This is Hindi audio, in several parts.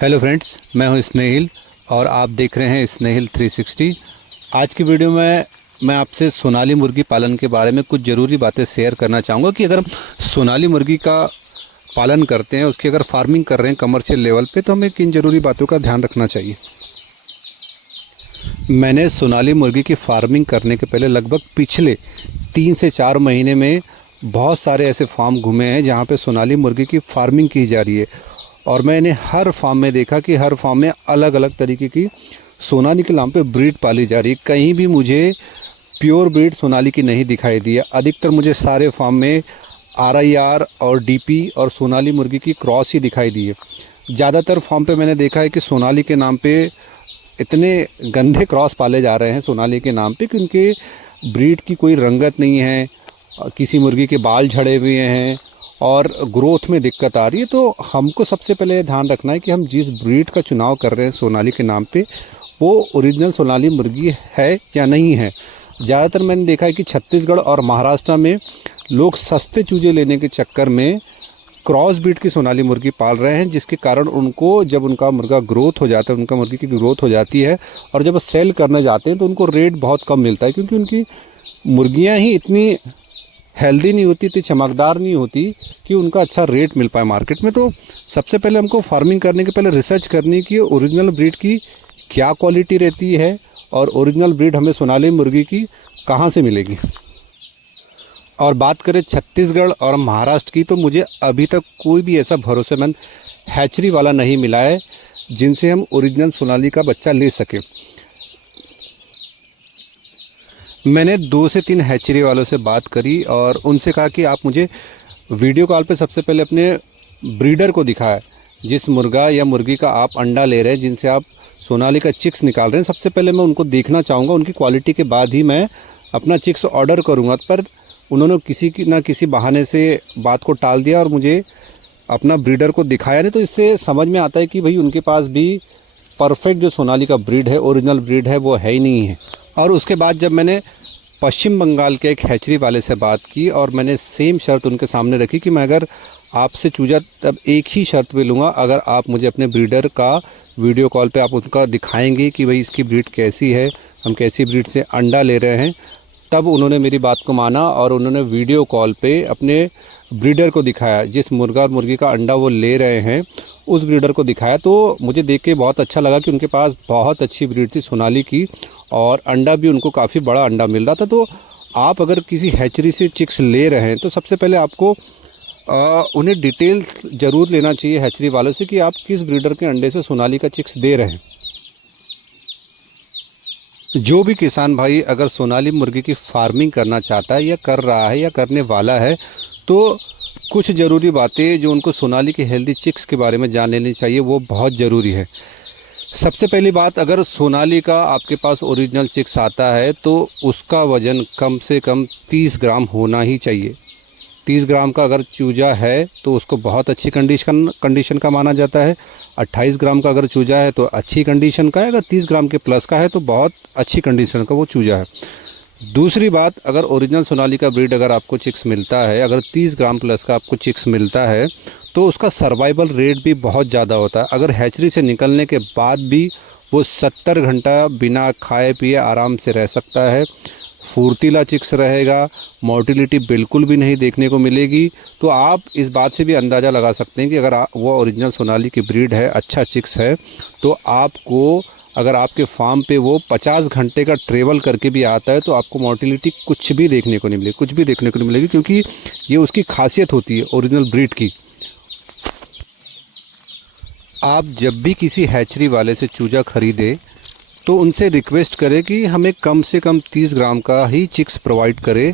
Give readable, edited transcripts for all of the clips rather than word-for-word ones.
हेलो फ्रेंड्स, मैं हूं स्नेहिल और आप देख रहे हैं स्नेहिल 360। आज की वीडियो में मैं आपसे सोनाली मुर्गी पालन के बारे में कुछ ज़रूरी बातें शेयर करना चाहूँगा कि अगर हम सोनाली मुर्गी का पालन करते हैं, उसकी अगर फार्मिंग कर रहे हैं कमर्शियल लेवल पे, तो हमें किन ज़रूरी बातों का ध्यान रखना चाहिए। मैंने सोनाली मुर्गी की फार्मिंग करने के पहले लगभग पिछले 3 से 4 महीने में बहुत सारे ऐसे फार्म घूमे हैं जहाँ पे सोनाली मुर्गी की फार्मिंग की जा रही है, और मैंने हर फार्म में देखा कि हर फार्म में अलग अलग तरीके की सोनाली के नाम पे ब्रीड पाली जा रही है। कहीं भी मुझे प्योर ब्रीड सोनाली की नहीं दिखाई दी है। अधिकतर मुझे सारे फार्म में RIR और DP और सोनाली मुर्गी की क्रॉस ही दिखाई दी है। ज़्यादातर फार्म पे मैंने देखा है कि सोनाली के नाम पे इतने गंदे क्रॉस पाले जा रहे हैं सोनाली के नाम पे कि उनके ब्रीड की कोई रंगत नहीं है, किसी मुर्गी के बाल झड़े हुए हैं और ग्रोथ में दिक्कत आ रही है। तो हमको सबसे पहले ध्यान रखना है कि हम जिस ब्रीड का चुनाव कर रहे हैं सोनाली के नाम पे, वो ओरिजिनल सोनाली मुर्गी है या नहीं है। ज़्यादातर मैंने देखा है कि छत्तीसगढ़ और महाराष्ट्र में लोग सस्ते चूजे लेने के चक्कर में क्रॉस ब्रीड की सोनाली मुर्गी पाल रहे हैं, जिसके कारण उनको जब उनका मुर्गा ग्रोथ हो जाता है, उनका मुर्गी की ग्रोथ हो जाती है और जब वो सेल करने जाते हैं तो उनको रेट बहुत कम मिलता है, क्योंकि उनकी मुर्गियाँ ही इतनी हेल्दी नहीं होती, इतनी चमकदार नहीं होती कि उनका अच्छा रेट मिल पाए मार्केट में। तो सबसे पहले हमको फार्मिंग करने के पहले रिसर्च करनी कि ओरिजिनल ब्रीड की क्या क्वालिटी रहती है और ओरिजिनल ब्रीड हमें सोनाली मुर्गी की कहाँ से मिलेगी। और बात करें छत्तीसगढ़ और महाराष्ट्र की, तो मुझे अभी तक कोई भी ऐसा भरोसेमंद हैचरी वाला नहीं मिला है जिनसे हम ओरिजिनल सोनाली का बच्चा ले सकें। मैंने 2 से 3 हैचरी वालों से बात करी और उनसे कहा कि आप मुझे वीडियो कॉल पे सबसे पहले अपने ब्रीडर को दिखाएं, जिस मुर्गा या मुर्गी का आप अंडा ले रहे हैं, जिनसे आप सोनाली का चिक्स निकाल रहे हैं। सबसे पहले मैं उनको देखना चाहूँगा, उनकी क्वालिटी के बाद ही मैं अपना चिक्स ऑर्डर करूँगा। पर उन्होंने किसी बहाने से बात को टाल दिया और मुझे अपना ब्रीडर को दिखाया नहीं। तो इससे समझ में आता है कि भाई उनके पास भी परफेक्ट जो सोनाली का ब्रीड है, ओरिजिनल ब्रीड है, वो है ही नहीं है। और उसके बाद जब मैंने पश्चिम बंगाल के एक हैचरी वाले से बात की और मैंने सेम शर्त उनके सामने रखी कि मैं अगर आपसे चूजा तब एक ही शर्त पे लूँगा, अगर आप मुझे अपने ब्रीडर का वीडियो कॉल पे आप उनका दिखाएंगे कि भाई इसकी ब्रीड कैसी है, हम कैसी ब्रीड से अंडा ले रहे हैं। तब उन्होंने मेरी बात को माना और उन्होंने वीडियो कॉल पे अपने ब्रीडर को दिखाया, जिस मुर्गा और मुर्गी का अंडा वो ले रहे हैं उस ब्रीडर को दिखाया। तो मुझे देख के बहुत अच्छा लगा कि उनके पास बहुत अच्छी ब्रीड थी सोनाली की और अंडा भी उनको काफ़ी बड़ा अंडा मिल रहा था। तो आप अगर किसी हैचरी से चिक्स ले रहे हैं तो सबसे पहले आपको उन्हें डिटेल्स ज़रूर लेना चाहिए हैचरी वालों से कि आप किस ब्रीडर के अंडे से सोनाली का चिक्स दे रहे हैं। जो भी किसान भाई अगर सोनाली मुर्गी की फार्मिंग करना चाहता है या कर रहा है या करने वाला है, तो कुछ ज़रूरी बातें जो उनको सोनाली की हेल्दी चिक्स के बारे में जान लेनी चाहिए, वो बहुत ज़रूरी है। सबसे पहली बात, अगर सोनाली का आपके पास ओरिजिनल चिक्स आता है तो उसका वज़न कम से कम 30 ग्राम होना ही चाहिए। 30 ग्राम का अगर चूजा है तो उसको बहुत अच्छी कंडीशन का माना जाता है। 28 ग्राम का अगर चूजा है तो अच्छी कंडीशन का है। अगर 30 ग्राम के प्लस का है तो बहुत अच्छी कंडीशन का वो चूजा है। दूसरी बात, अगर ओरिजिनल सोनाली का ब्रीड अगर आपको चिक्स मिलता है, अगर 30 ग्राम प्लस का आपको चिक्स मिलता है, तो उसका सर्वाइवल रेट भी बहुत ज़्यादा होता है। अगर हैचरी से निकलने के बाद भी वो 70 घंटा बिना खाए पिए आराम से रह सकता है, फुर्तीला चिक्स रहेगा, मोर्टिलिटी बिल्कुल भी नहीं देखने को मिलेगी। तो आप इस बात से भी अंदाज़ा लगा सकते हैं कि अगर वो ओरिजिनल सोनाली की ब्रीड है, अच्छा चिक्स है, तो आपको अगर आपके फार्म पे वो 50 घंटे का ट्रेवल करके भी आता है तो आपको मोर्टिलिटी कुछ भी देखने को नहीं मिलेगी, कुछ भी देखने को नहीं मिलेगी, क्योंकि ये उसकी खासियत होती है ओरिजिनल ब्रीड की। आप जब भी किसी हैचरी वाले से चूजा खरीदें तो उनसे रिक्वेस्ट करें कि हमें कम से कम 30 ग्राम का ही चिक्स प्रोवाइड करें।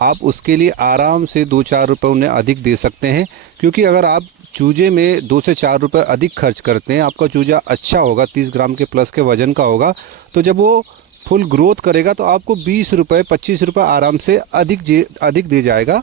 आप उसके लिए आराम से 2-4 रुपये उन्हें अधिक दे सकते हैं, क्योंकि अगर आप चूजे में 2 से 4 रुपये अधिक खर्च करते हैं, आपका चूजा अच्छा होगा, 30 ग्राम के प्लस के वज़न का होगा, तो जब वो फुल ग्रोथ करेगा तो आपको 20 रुपये 25 रुपये आराम से अधिक दे जाएगा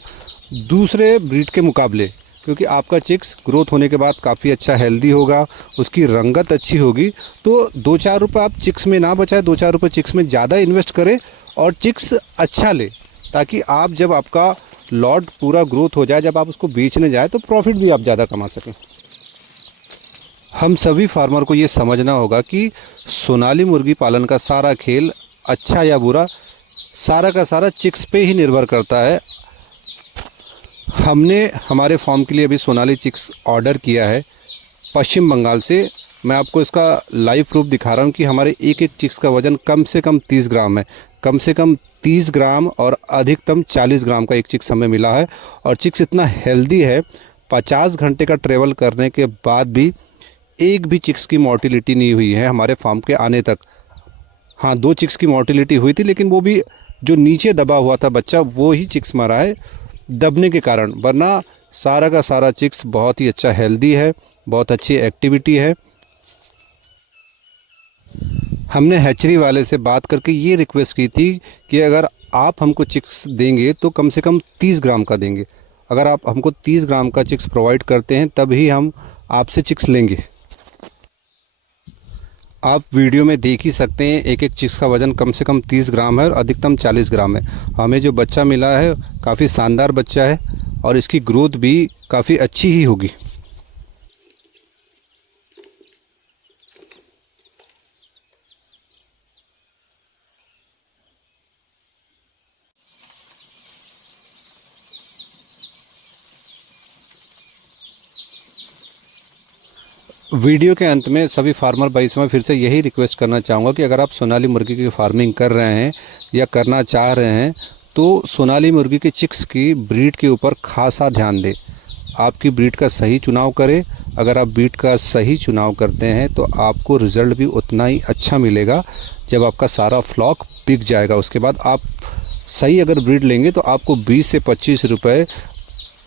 दूसरे ब्रीड के मुकाबले, क्योंकि आपका चिक्स ग्रोथ होने के बाद काफ़ी अच्छा हेल्दी होगा, उसकी रंगत अच्छी होगी। तो 2-4 रुपये आप चिक्स में ना बचाए, 2-4 रुपये चिक्स में ज़्यादा इन्वेस्ट करें और चिक्स अच्छा ले, ताकि आप जब आपका लॉट पूरा ग्रोथ हो जाए, जब आप उसको बेचने जाए तो प्रॉफिट भी आप ज़्यादा कमा सकें। हम सभी फार्मर को ये समझना होगा कि सोनाली मुर्गी पालन का सारा खेल, अच्छा या बुरा, सारा का सारा चिक्स पे ही निर्भर करता है। हमने हमारे फार्म के लिए अभी सोनाली चिक्स ऑर्डर किया है पश्चिम बंगाल से। मैं आपको इसका लाइव प्रूफ दिखा रहा हूँ कि हमारे एक एक चिक्स का वज़न कम से कम 30 ग्राम है। कम से कम 30 ग्राम और अधिकतम 40 ग्राम का एक चिक्स हमें मिला है। और चिक्स इतना हेल्दी है, 50 घंटे का ट्रेवल करने के बाद भी एक भी चिक्स की मॉर्टिलिटी नहीं हुई है हमारे फार्म के आने तक। हाँ, 2 चिक्स की मॉर्टिलिटी हुई थी, लेकिन वो भी जो नीचे दबा हुआ था बच्चा, वो ही चिक्स मरा है दबने के कारण, वरना सारा का सारा चिक्स बहुत ही अच्छा हेल्दी है, बहुत अच्छी एक्टिविटी है। हमने हैचरी वाले से बात करके ये रिक्वेस्ट की थी कि अगर आप हमको चिक्स देंगे तो कम से कम 30 ग्राम का देंगे। अगर आप हमको 30 ग्राम का चिक्स प्रोवाइड करते हैं तभी हम आपसे चिक्स लेंगे। आप वीडियो में देख ही सकते हैं, एक एक चिक्स का वज़न कम से कम 30 ग्राम है और अधिकतम 40 ग्राम है। हमें जो बच्चा मिला है काफ़ी शानदार बच्चा है और इसकी ग्रोथ भी काफ़ी अच्छी ही होगी। वीडियो के अंत में सभी फार्मर भाई से मैं फिर से यही रिक्वेस्ट करना चाहूँगा कि अगर आप सोनाली मुर्गी की फार्मिंग कर रहे हैं या करना चाह रहे हैं तो सोनाली मुर्गी के चिक्स की ब्रीड के ऊपर खासा ध्यान दें। आपकी ब्रीड का सही चुनाव करें। अगर आप ब्रीड का सही चुनाव करते हैं तो आपको रिज़ल्ट भी उतना ही अच्छा मिलेगा। जब आपका सारा फ्लॉक बिक जाएगा उसके बाद आप सही अगर ब्रीड लेंगे तो आपको 20 से 25 रुपये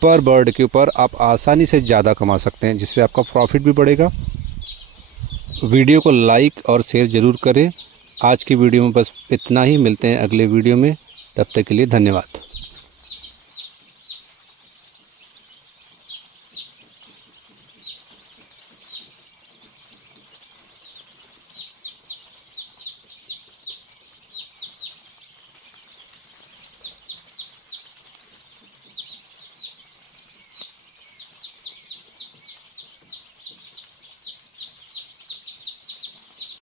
पर बर्ड के ऊपर आप आसानी से ज़्यादा कमा सकते हैं, जिससे आपका प्रॉफिट भी बढ़ेगा। वीडियो को लाइक और शेयर ज़रूर करें। आज की वीडियो में बस इतना ही, मिलते हैं अगले वीडियो में, तब तक के लिए धन्यवाद।